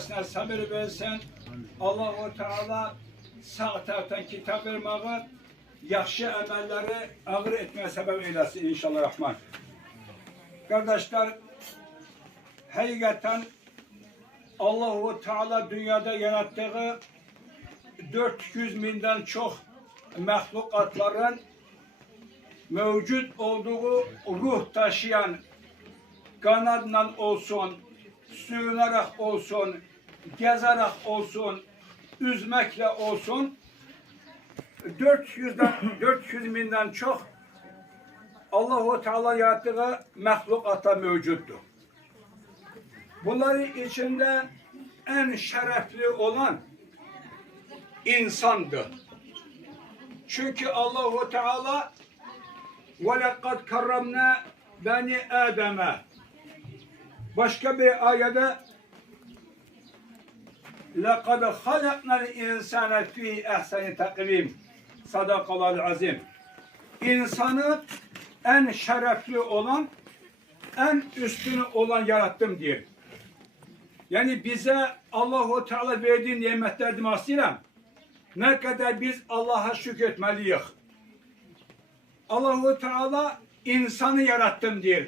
ailesine sabır versin. Allah-u Teala sağ taraftan kitap vermeyi, yaxşı əməlləri ağır etmeye sebep eylesin inşallah Rahman. Kardeşler, hakikaten Allah-u Teala dünyada yarattığı 400 binden çok mahlukatların mevcut olduğu ruh taşıyan, kanadla olsun, suyunarak olsun, gezerek olsun, üzmekle olsun, 400 binden çok Allah-u Teala yarattığı mahlukata mevcuttur. Bunların içinde en şerefli olan insandır. Çünkü Allah-u Teala وَلَقَدْ كَرَّمْنَا بَنِي آدَمَ başka bir ayette لَقَدْ خَلَقْنَا الْاِنْسَانَ فِي اَحْسَنِ تَقْوِيمٍ Sadakallahu azim. İnsanı en şerefli olan, en üstünü olan yarattım diye. Yani bize Allah-u Teala verdiği nimetler demasıyla ne kadar biz Allah'a şükretmeliyiz. Allah-u Teala insanı yarattım diyor.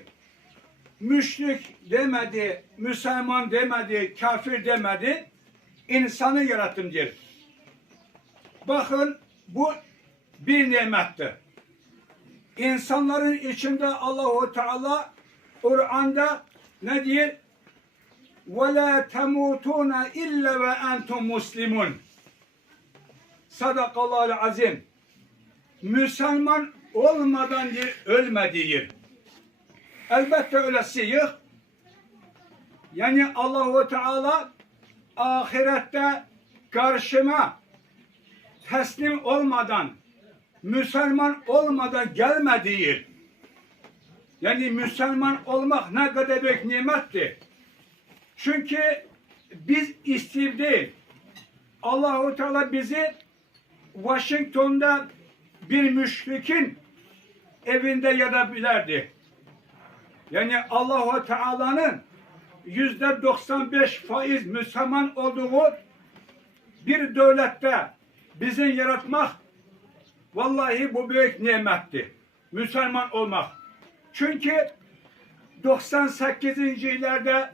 Müşrik demedi, Müslüman demedi, kafir demedi, insanı yarattım diyor. Bakın bu bir nimettir. İnsanların içinde Allah-u Teala Kur'an'da ne diyor? وَلَا تَمُوتُونَ اِلَّا وَاَنْتُمْ مُسْلِمُونَ Sadakallahu azim. Müslüman olmadan ölmediği. Elbette ölesiyiz. Yani Allah-u Teala ahirette karşıma teslim olmadan, Müslüman olmadan gelmediği. Yani Müslüman olmak ne kadar büyük nimettir. Çünkü biz isteyip değil. Allah-u Teala bizi Washington'da bir müşrikin evinde yarabilirdi. Yani Allah-u Teala'nın %95% Müslüman olduğu bir devlette bizi yaratmak vallahi bu büyük nimetti. Müslüman olmak. Çünkü 98. yıllarda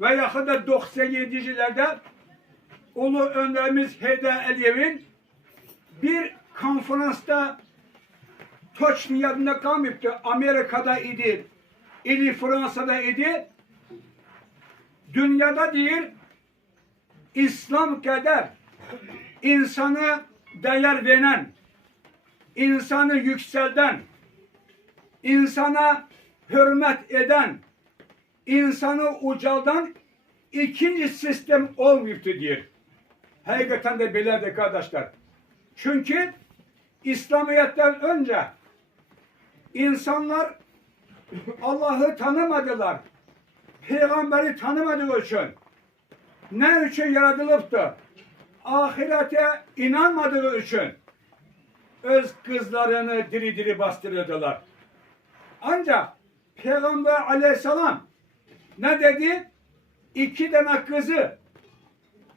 veya da 97. yıllarda Ulu Önderimiz Heydar Aliyev'in bir konferansta Toçniyad'ında kalmayıptı. Amerika'da idi. Fransa'da idi. Dünyada değil, İslam kadar insana değer veren, insanı yükselten, insana hürmet eden, insanı ucaldan ikinci sistem olmuyordu diyor. Hakikaten de böyledir kardeşler. Çünkü İslamiyet'ten önce insanlar Allah'ı tanımadılar. Peygamberi tanımadığı için ne için yaratılıptı? Ahirete inanmadığı için öz kızlarını diri diri bastırdılar. Ancak Peygamber aleyhisselam ne dedi? 2 tane kızı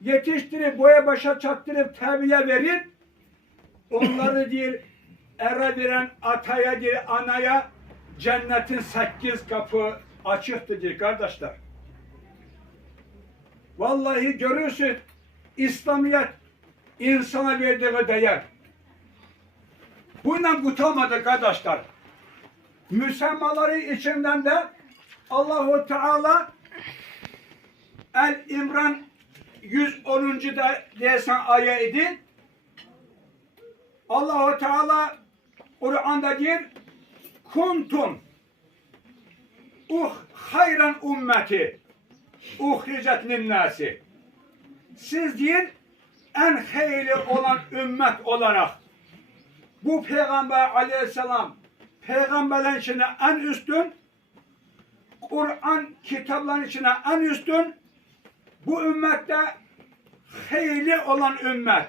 yetiştirip boya başa çattırıp terbiye verip onları değil ere veren ataya değil anaya cennetin 8 kapı açıktır diyor kardeşler. Vallahi görürsün İslamiyet insana verdiği değer. Bundan kurtulmadı kardeşler. Müslümanların içinden de Allah-u Teala El-İmran 110. da desen ayeti Allah-u Teala Kur'an'da diyor kuntum hayran ümmeti uhricet linnâsi siz diyor en hayırlı olan ümmet olarak bu Peygamber aleyhisselam peygamberlerin içine en üstün Kur'an kitapların içine en üstün bu ümmette hayırlı olan ümmet.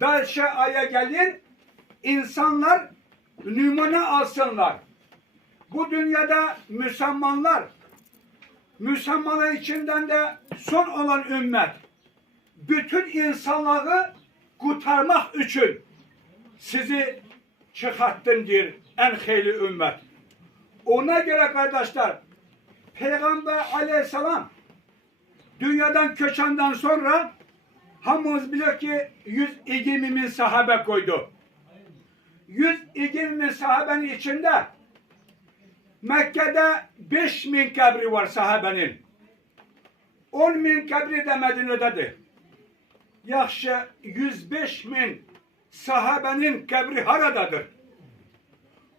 Dalşa aya gelin insanlar numune alsınlar. Bu dünyada Müslümanlar Müslümanların içinden de son olan ümmet, bütün insanları kurtarmak için sizi çıkarttım diyor en hayırlı ümmet. Ona göre kardeşler, Peygamber aleyhisselam dünyadan köçenden sonra hamımız biliyor ki 120 bin sahabe koydu. 120 bin sahabenin içinde Mekke'de 5 bin kabri var sahabenin. 10 bin kabri de Medine'dedir. Yaxşı 105 bin sahabenin kabri haradadır.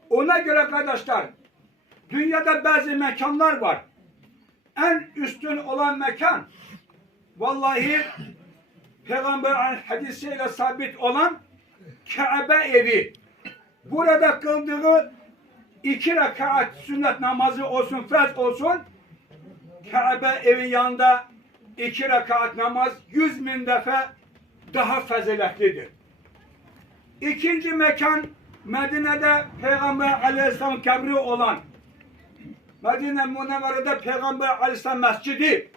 Ona göre kardeşler, dünyada bazı mekanlar var. En üstün olan mekan, vallahi Peygamber'in hadisiyle sabit olan Kabe evi. Burada kıldığı 2 rekat sünnet namazı olsun, farz olsun, Kabe evi yanında 2 rekat namaz 100 bin defa daha faziletlidir. İkinci mekan Medine'de Peygamber Aleyhisselam kabri olan Medine Münevvere'de Peygamber Aleyhisselam mescidi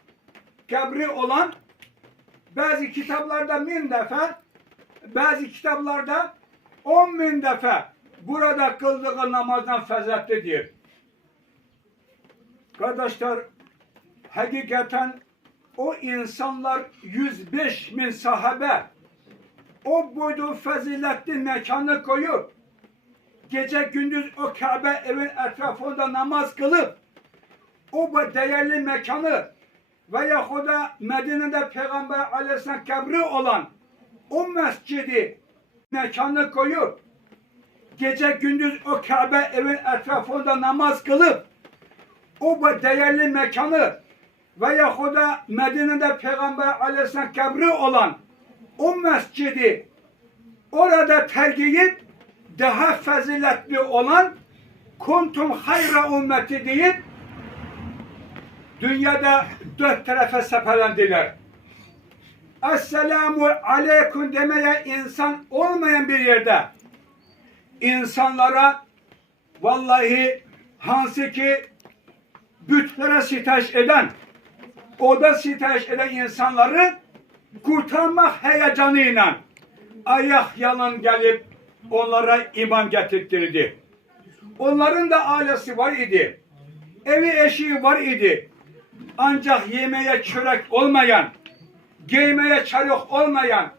kabri olan bazı kitaplarda 1000 defa, bazı kitaplarda 10 bin defa burada kıldığı namazdan faziletlidir. Kardeşler, hakikaten o insanlar 105 bin sahabe o boyda faziletli mekanı koyup gece gündüz o Kabe evin etrafında namaz kılıp o değerli mekanı veyahut da Medine'de Peygamber Aleyhisselam kabri olan o mescidi mekanı koyup gece gündüz o Kabe evin etrafında namaz kılıp o değerli mekanı veyahut da Medine'de Peygamber Aleyhisselam kabri olan o mescidi orada tergiyip daha faziletli olan kuntum hayra ümmeti deyip dünyada 4 tarafa seferlendiler. Esselamu aleyküm demeye insan olmayan bir yerde insanlara vallahi hansı ki bütlere sitaş eden oda sitaş eden insanları kurtarmak heyecanıyla ayak yalan gelip onlara iman getirtirdi. Onların da ailesi var idi. Evi eşiği var idi. Ancak yemeye çörek olmayan, giymeye çarık olmayan,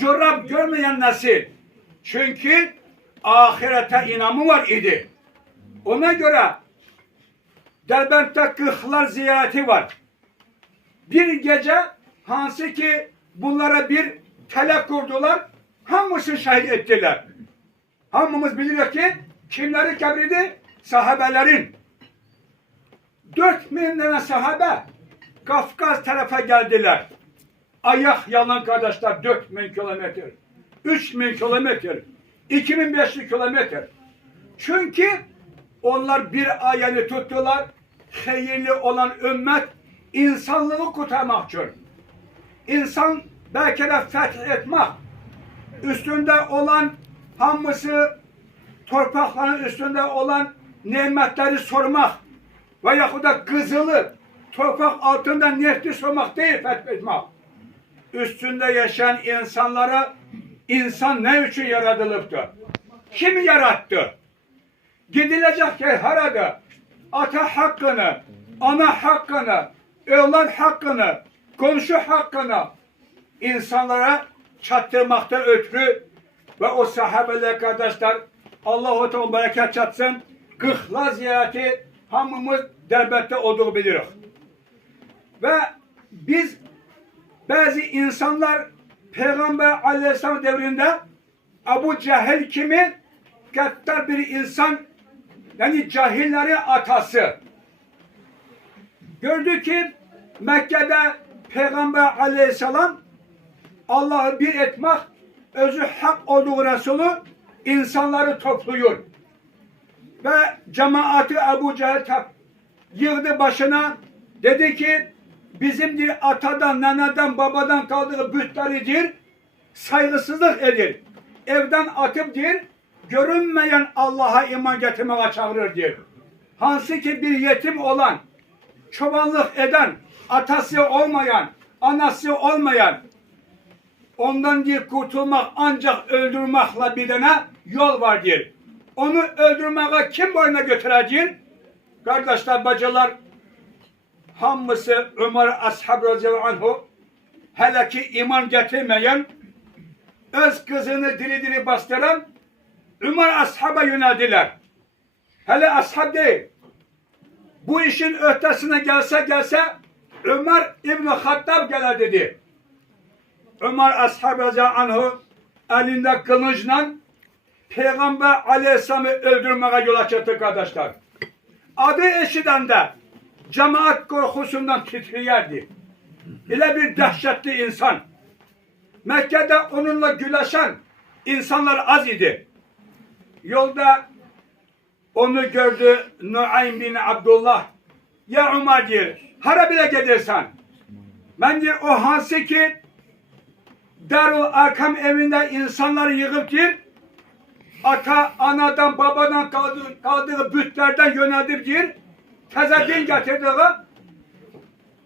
çorap görmeyen nesil. Çünkü ahirete inanımı var idi. Ona göre Derbent'te kıhlar ziyareti var. Bir gece hansı ki bunlara bir tele kurdular, hamısını şehit ettiler. Hamımız biliyor ki kimleri kabriydi? Sahabelerin. 4000 tane sahabe Kafkas tarafa geldiler. Ayak yalan kardeşler 4000 kilometre, 3000 kilometre, 2500 kilometre. Çünkü onlar bir ayeti tuttular. Hayırlı olan ümmet insanlığı kurtarmak için. İnsan belki de fethetmek, üstünde olan hamısı torpakların üstünde olan nimetleri sormak veyahut da kızılı toprak altında nefti sormak değil fethetmek. Üstünde yaşayan insanlara insan ne için yaratılıptı? Kim yarattı? Gidilecek yer harada ata hakkını, ana hakkını, evlat hakkını, komşu hakkını insanlara çattırmaktan ötürü ve o sahabeler kardeşler Allah-u Teala bereket çatsın. Kıhla ziyareti hamımız Derbent'te olduğu biliriz. Ve biz bazı insanlar Peygamber Aleyhisselam devrinde Ebu Cehil kimi gaddar bir insan yani cahillerin atası. Gördü ki Mekke'de Peygamber Aleyhisselam Allah'ı bir etmek özü hak olduğu Resulü insanları topluyor. Ve cemaati Ebu Cehil yığdı başına dedi ki bizim atadan, neneden, babadan kaldığı bütleridir, saygısızlık edir. Evden atıp görünmeyen Allah'a iman getirmeye çağırır diyor. Hansı ki bir yetim olan çobanlık eden, atası olmayan, anası olmayan, ondan diye kurtulmak ancak öldürmekle bir tane yol var diye. Onu öldürmeye kim boyuna götürecek? Kardeşler, bacılar, hamısı Ömer ashab radıyallahu anhu, hele ki iman getirmeyen, öz kızını diri diri bastıran Ömer ashaba yöneldiler. Hele ashab değil. Bu işin ötesine gelse Ömer İbn-i Hattab gelir dedi. Ömer ashab radıyallahu anhu elinde kılıçla Peygamber aleyhisselam'ı öldürmeye yola çıktı kardeşler. Adı eşiden de cemaat korkusundan titriyerdi. Öyle bir dehşetli insan. Mekke'de onunla güleşen insanlar az idi. Yolda onu gördü Nuaym bin Abdullah. Ya Ömer diyor, harabile gidersen. Ben diyor, o hansı ki Darul Arkam evinde insanları yığıp diyor, ata, anadan, babadan kaldığı bütlerden yöneldir diyor, tezedin getirdiği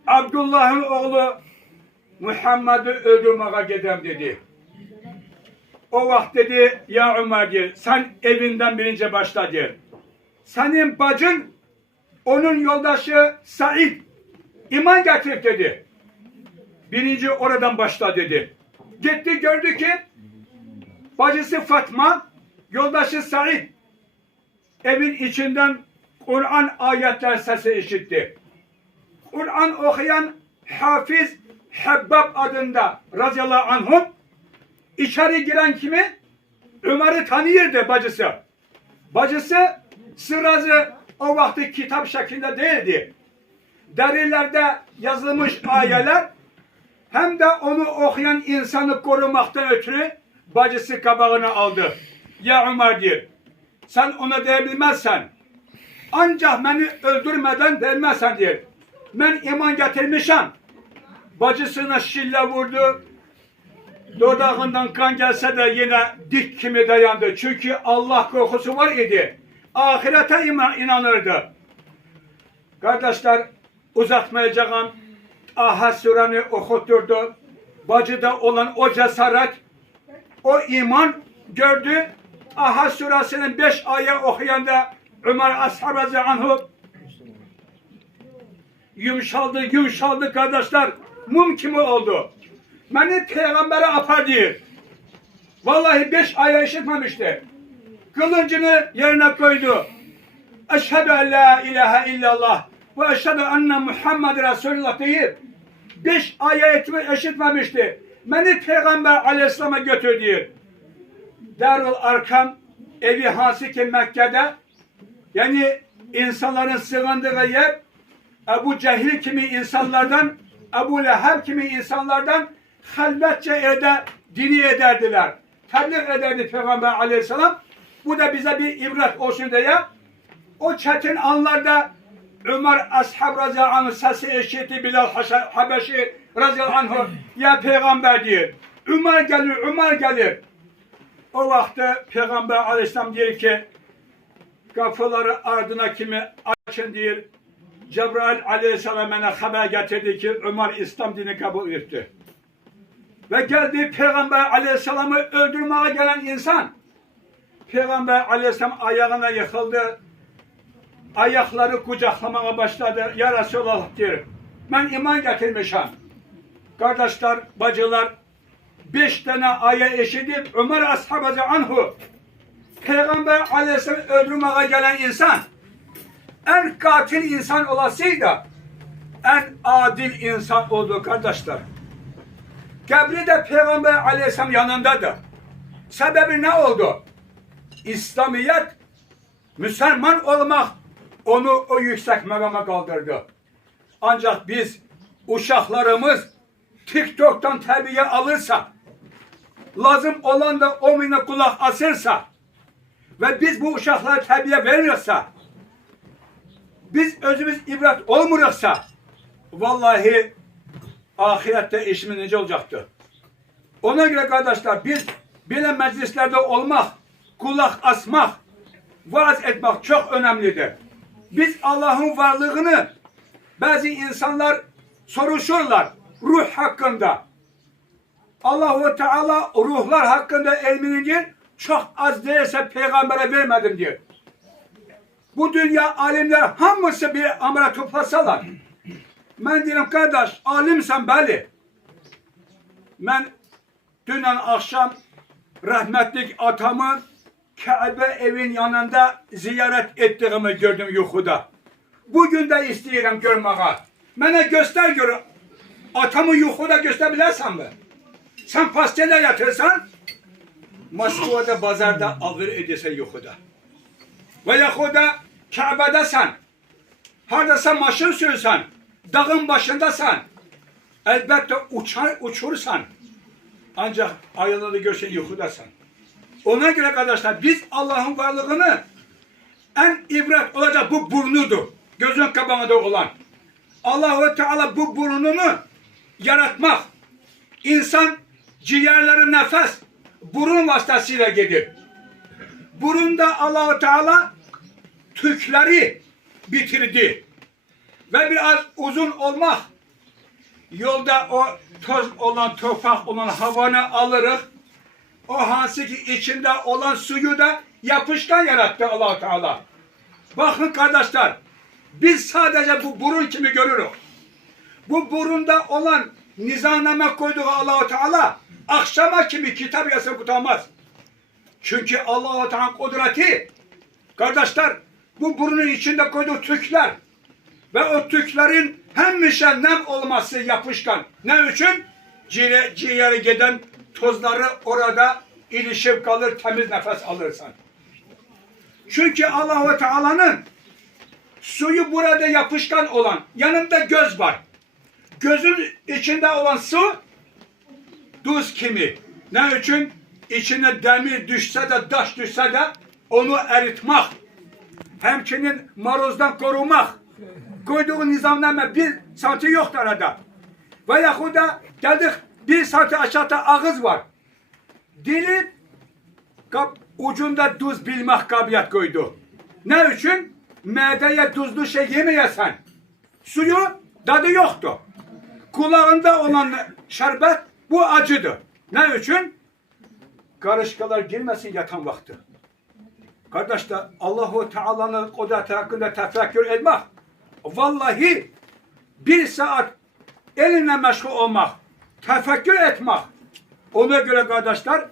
Abdullah'ın oğlu Muhammed'i öldürmeye gidem dedi. O vakit dedi, ya Ömer diyor, sen evinden birinci başla diyor. Senin bacın, onun yoldaşı Said, iman getirip dedi. Birinci oradan başla dedi. Gitti, gördü ki bacısı Fatma, yoldaşı Said evin içinden Kur'an ayetler sesi işitti. Kur'an okuyan Hafiz Hebbab adında radıyallahu anhum, içeri giren kimi? Ömer'i tanıyordu bacısı. Bacısı sırası o vakti kitap şeklinde değildi. Derilerde yazılmış ayeler, hem de onu okuyan insanı korumaktan ötürü bacısı kabağını aldı. Ya Ömer diyor, sen ona diyebilmezsen, ancak beni öldürmeden vermezsen diyor. Ben iman getirmişim. Bacısına şille vurdu. Dudağından kan gelse de yine dik kimi dayandı. Çünkü Allah korkusu var idi. Ahirete inanırdı. Kardeşler, uzatmayacağım. Ahad sureni okutturdu. Bacıda olan o cesaret, o iman gördü. Ahad suresinin 5 ayet okuyanda Ömer ashab radıyallahu anhu yumuşaldı kardeşler. Mum kimi oldu. Beni peygambere apar diyor. Vallahi 5 ayet işitmemişti. Kılıncını yerine koydu. Eşhedü en la ilahe illallah ve eşhedü enne Muhammed Resulullah deyip 5 ayetimi işitmemişti. Beni Peygamber aleyhisselama götür diyor. Darul Arkam evi hansı ki Mekke'de, yani insanların sığındığı yer, Ebu Cehil kimi insanlardan, Ebu Leheb kimi insanlardan halvetçe dini ederdiler. Tebliğ ederdi Peygamber aleyhisselam. Bu da bize bir ibret olsun diye. O çetin anlarda Ömer ashab radıyallahu anh sesi eşitti, Bilal Habeşi radıyallahu anh, ya Peygamber diyor. Ömer gelir, Ömer gelir. O vakti Peygamber aleyhisselam diyor ki, kapıları ardına kimi açın diyor. Cebrail aleyhisselam bana haber getirdi ki Ömer İslam dini kabul etti. Ve geldi Peygamber aleyhisselamı öldürmeye gelen insan. Peygamber aleyhisselam ayağına yıkıldı. Ayakları kucaklamaya başladı. Ya Resulallah diyor. Ben iman getirmişim. Kardeşler, bacılar, 5 tane ayet eşitip Ömer ashabı anhu, Peygamber aleyhisselam öldürmeye gelen insan, en katil insan olasıydı, en adil insan oldu kardeşler. Kabri de Peygamber aleyhisselam yanındadır. Sebebi ne oldu? İslamiyet, Müslüman olmak onu o yüksek makama kaldırdı. Ancak biz uşaklarımız TikTok'tan terbiye alırsa, lazım olan da o mine kulak asırsa ve biz bu uşaklara terbiye veriyorsa, biz özümüz ibret olmuyorsa, vallahi ahirette işimiz nece olacaktı. Ona göre kardeşler, biz bile meclislerde olmak, kulak asmak, vaaz etmek çok önemlidir. Biz Allah'ın varlığını Bazı insanlar soruşurlar ruh hakkında. Allah-u Teala ruhlar hakkında ilmini diyor, çok az değilse peygambere vermedim diyor. Bu dünya alimler hamısı bir amra toplasalar. Ben diyorum kardeş, alimsen belli. Ben dünden akşam rahmetlik atamı Kabe evin yanında ziyaret ettiğimi gördüm yuhuda. Bugün de istiyorum görmeye. Bana göster gör. Atamı yuhuda gösterebilirsen mi? Sen pastele yatırsan, Moskova'da pazarda alır edirsen yuhuda. Ve yahuda Kabe'desen, haradasa maşın sürsen, dağın başındasan, elbette uçursan, ancak ayıları görsen yuhudasan. Ona göre arkadaşlar biz Allah'ın varlığını en ibret olacak bu burnudur. Gözün kabağında olan. Allah-u Teala bu burnunu yaratmak. İnsan ciğerleri nefes burun vasıtasıyla gelir. Burunda Allah-u Teala tükleri bitirdi. Ve biraz uzun olmak. Yolda o toz olan, toprak olan havanı alırız. O hansı ki içinde olan suyu da yapışkan yarattı Allah-u Teala. Bakın kardeşler, biz sadece bu burun kimi görürüz. Bu burunda olan nizamname koyduğu Allah-u Teala akşama kimi kitap yazıp tutamaz. Çünkü Allah-u Teala kudreti, kardeşler, bu burunun içinde koyduğu tükler ve o tüklerin hemmişe nem olması yapışkan. Ne için? Ciğere giden tozları orada ilişip kalır, temiz nefes alırsan. Çünkü Allah-u Teala'nın suyu burada yapışkan olan, yanında göz var. Gözün içinde olan su tuz kimi. Ne için? İçine demir düşse de, taş düşse de onu eritmek. Hemçinin maruzdan korumak. Koyduğu nizamname 1 santim yoktur arada. Ve yahuda dedik 1 santim aşağıda ağız var. Dili ucunda tuz bilmek kabiliyet koydu. Ne için? Mideye tuzlu şey yemeyesen. Suyu tadı yoktu. Kulağında olan şerbet bu acıdı. Ne için? Karışkalar girmesin yatan vakti. Kardeşler Allah-u Teala'nın kudreti hakkında tefekkür etmek. Vallahi 1 saat elinle meşgul olmak, tefekkür etmek. Ona göre kardeşler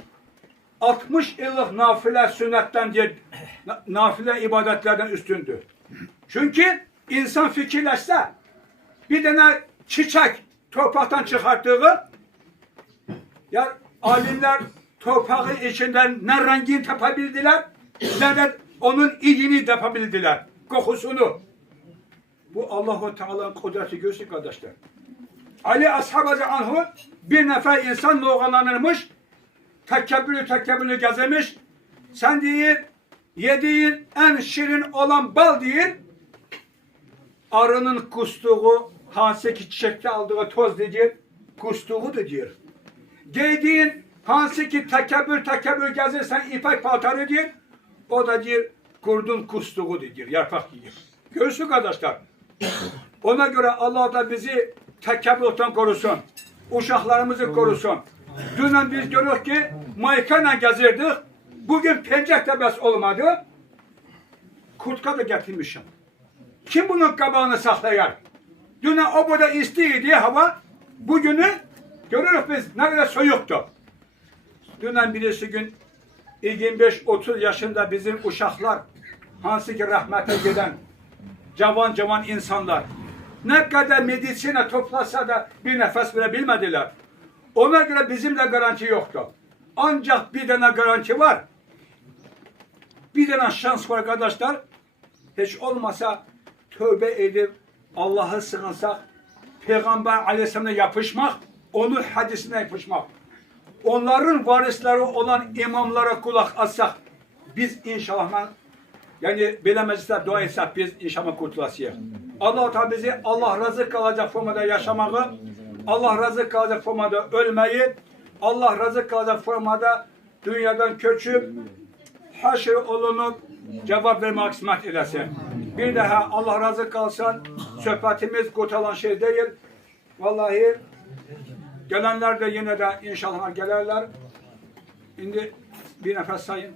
60 yıllık nafile sünnetten diye nafile ibadetlerden üstündür. Çünkü insan fikirleşse bir tane çiçek topraktan çıkarttığı ya alimler toprağın içinden ne rengini tapabildiler ne de onun iyiliğini tapabildiler. Kokusunu. Bu Allah-u Teala'nın kudreti göğsü kardeşler. Ali Ashab-ı Anhu bir nefer insan loğalanırmış. Tekebbülü gezemiş. Sen değil, yediğin en şirin olan bal değil, arının kustuğu, hansı ki çiçekte aldığı toz değil, kustuğudur diyor. Giydiğin hansı ki tekebbür gezirsen ipek paltarı diyor, o da diyor, kurdun kustuğudur diyor, yaprak yiyor. Göğsü kardeşler. Ona göre Allah da bizi tekebbürden korusun. Uşaklarımızı korusun. Dünden biz görüyoruz ki maykayla gezirdik. Bugün pencek de bes olmadı. Kurtka da getirmişim. Kim bunun kabağını saklayar? Dünden o burada istiydi hava. Bugünü görüyoruz biz ne kadar soyuktu. Dünden birisi gün 25-30 yaşında bizim uşaklar hansı ki rahmete giden cavan insanlar ne kadar medisine toplasa da bir nefes verebilmediler. Ona göre bizim de garanti yoktu. Ancak bir tane garanti var. Bir tane şans var arkadaşlar. Hiç olmasa tövbe edip Allah'a sığınsak, Peygamber Aleyhisselam'a yapışmak, onun hadisine yapışmak. Onların varisleri olan imamlara kulak atsak, biz inşallah yani böyle meclisler dua etsek biz inşallah kurtulasıyız. Allah Teala bizi Allah razı kalacak formada yaşamağı, Allah razı kalacak formada ölmeyi, Allah razı kalacak formada dünyadan köçüp haşr olunup cevap vermek kısmet eylesin. Bir daha Allah razı kalsın. Söhbetimiz kurtalan şey değil. Vallahi gelenler de yine de inşallah gelirler. Şimdi bir nefes sayın.